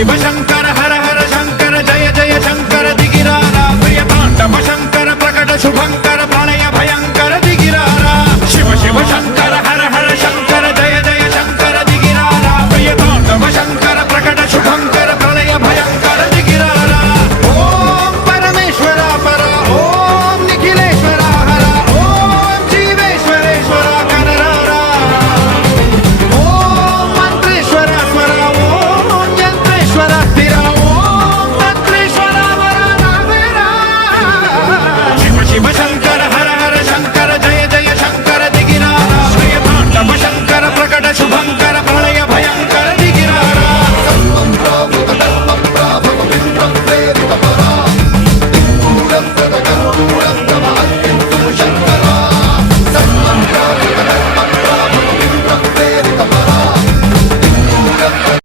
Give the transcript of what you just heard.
शिव शंकर हर हर शंकर जय जय शंकर दिगिरारा प्रिय तांडव शंकर प्रकट शुभंकर